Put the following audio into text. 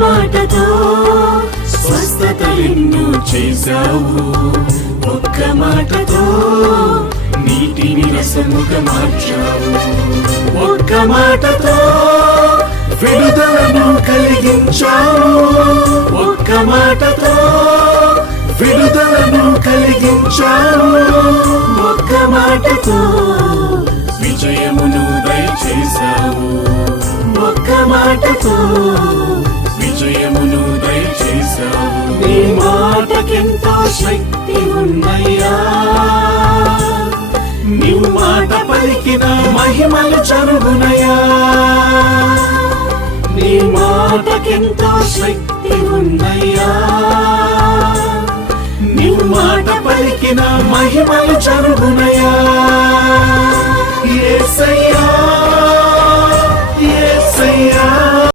మాటతో స్వస్థతలెన్నో చేశావు, ఒక్క మాటతో నీటిని రసముగా మార్చావు, ఒక్క మాటతో విడుదలను కలిగించావు, ఒక్క మాటతో విడుదలను కలిగించావు, ఒక్క మాటతో విజయమును దయచేశావు, ఒక్క మాటతో విజయమును దయచేశావు. నీ మాటకెంతో శక్తి ఉన్నయ్యా, నీవు మాట పలికిన మహిమలు జరుగునయ్యా. నీ మాటకెంతో శక్తి ఉన్నయ్యా, నీవు మాట పలికిన మహిమలు జరుగునయ్యా. యేసయ్యా